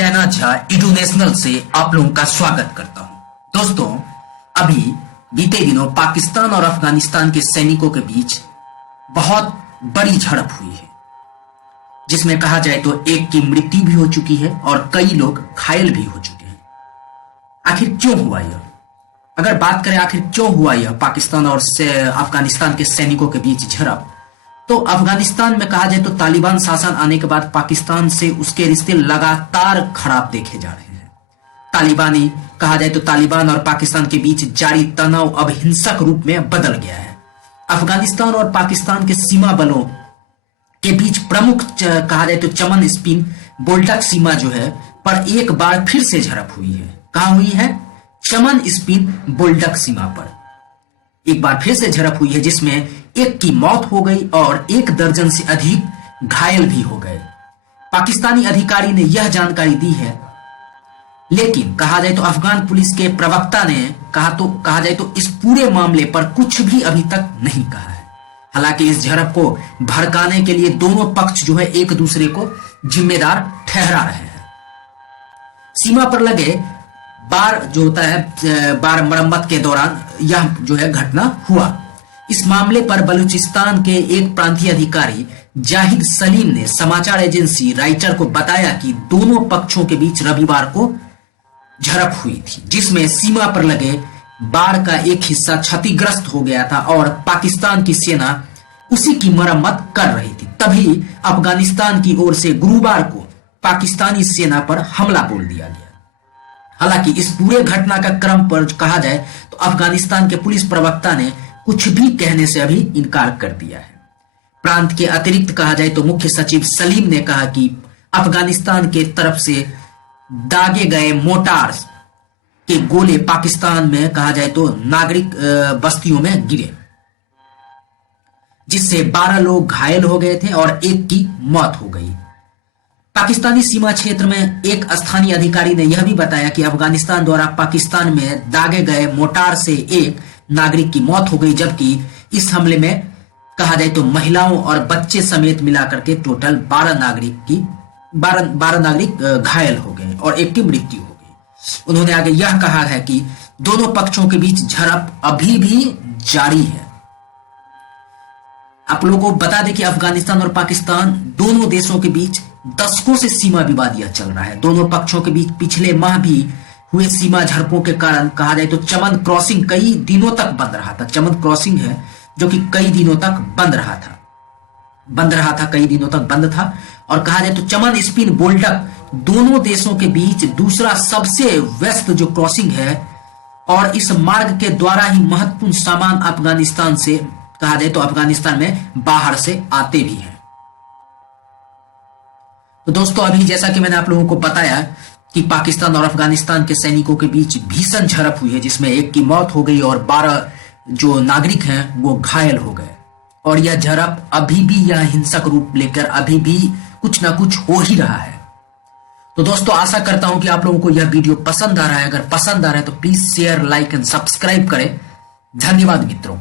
जयनाथ झा एडुनेशनल से आप लोगों का स्वागत करता हूं। दोस्तों, अभी बीते दिनों पाकिस्तान और अफगानिस्तान के सैनिकों के बीच बहुत बड़ी झड़प हुई है, जिसमें कहा जाए तो एक की मृत्यु भी हो चुकी है और कई लोग घायल भी हो चुके हैं। आखिर क्यों हुआ यह? अगर बात करें आखिर क्यों हुआ यह पाकिस्तान और अफगानिस्तान के सैनिकों के बीच झड़प, तो अफगानिस्तान में कहा जाए तो तालिबान शासन आने के बाद पाकिस्तान से उसके रिश्ते लगातार खराब देखे जा रहे हैं। तालिबानी कहा जाए तो तालिबान और पाकिस्तान के बीच जारी तनाव अब हिंसक रूप में बदल गया है। अफगानिस्तान और पाकिस्तान के सीमा बलों के बीच प्रमुख कहा जाए तो चमन स्पिन बोल्टक सीमा जो है पर एक बार फिर से झड़प हुई है। कहां हुई है? चमन स्पिन बोल्टक सीमा पर एक बार फिर से झड़प हुई है, जिसमें एक की मौत हो गई और 1 दर्जन से अधिक घायल भी हो गए। पाकिस्तानी अधिकारी ने यह जानकारी दी है, लेकिन कहा जाए तो अफगान पुलिस के प्रवक्ता ने कहा जाए तो इस पूरे मामले पर कुछ भी अभी तक नहीं कहा है। हालांकि इस झड़प को भड़काने के लिए दोनों पक्ष जो है एक दूसरे को जिम्मेदार ठहरा रहे हैं। सीमा पर लगे बार जो होता है बार मरम्मत के दौरान यह जो है घटना हुआ। इस मामले पर बलूचिस्तान के एक प्रांतीय अधिकारी जाहिद सलीम ने समाचार एजेंसी राइटर को बताया कि दोनों पक्षों के बीच रविवार को झड़प हुई थी, जिसमें सीमा पर लगे बार का एक हिस्सा क्षतिग्रस्त हो गया था और पाकिस्तान की सेना उसी की मरम्मत कर रही थी। तभी अफगानिस्तान की ओर से गुरुवार को पाकिस्तानी सेना पर हमला बोल दिया गया। हालांकि इस पूरे घटना का क्रम पर कहा जाए तो अफगानिस्तान के पुलिस प्रवक्ता ने कुछ भी कहने से अभी इनकार कर दिया है। प्रांत के अतिरिक्त कहा जाए तो मुख्य सचिव सलीम ने कहा कि अफगानिस्तान के तरफ से दागे गए मोर्टार के गोले पाकिस्तान में कहा जाए तो नागरिक बस्तियों में गिरे, जिससे 12 लोग घायल हो गए थे और 1 की मौत हो गई। पाकिस्तानी सीमा क्षेत्र में एक स्थानीय अधिकारी ने यह भी बताया कि अफगानिस्तान द्वारा पाकिस्तान में दागे गए मोर्टार से 1 नागरिक की मौत हो गई, जबकि इस हमले में कहा जाए तो महिलाओं और बच्चे समेत मिलाकर के टोटल 12 नागरिक घायल हो गए और 1 की मृत्यु हो गई। उन्होंने आगे यह कहा है कि दोनों पक्षों के बीच झड़प अभी भी जारी है। आप लोगों को बता दें कि अफगानिस्तान और पाकिस्तान दोनों देशों के बीच दशकों से सीमा विवाद यह चल रहा है। दोनों पक्षों के बीच पिछले माह भी हुए सीमा झड़पों के कारण कहा जाए तो चमन क्रॉसिंग कई दिनों तक बंद रहा था। चमन क्रॉसिंग है जो कि कई दिनों तक बंद रहा था, कई दिनों तक बंद था। और कहा जाए तो चमन स्पिन बोल्टक दोनों देशों के बीच दूसरा सबसे व्यस्त जो क्रॉसिंग है और इस मार्ग के द्वारा ही महत्वपूर्ण सामान अफगानिस्तान से कहा जाए तो अफगानिस्तान में बाहर से आते भी हैं। तो दोस्तों, अभी जैसा कि मैंने आप लोगों को बताया कि पाकिस्तान और अफगानिस्तान के सैनिकों के बीच भीषण झड़प हुई है, जिसमें 1 की मौत हो गई और 12 जो नागरिक हैं वो घायल हो गए। और यह झड़प अभी भी यह हिंसक रूप लेकर अभी भी कुछ ना कुछ हो ही रहा है। तो दोस्तों, आशा करता हूं कि आप लोगों को यह वीडियो पसंद आ रहा है। अगर पसंद आ रहा है तो please share, like and subscribe करें। धन्यवाद मित्रों।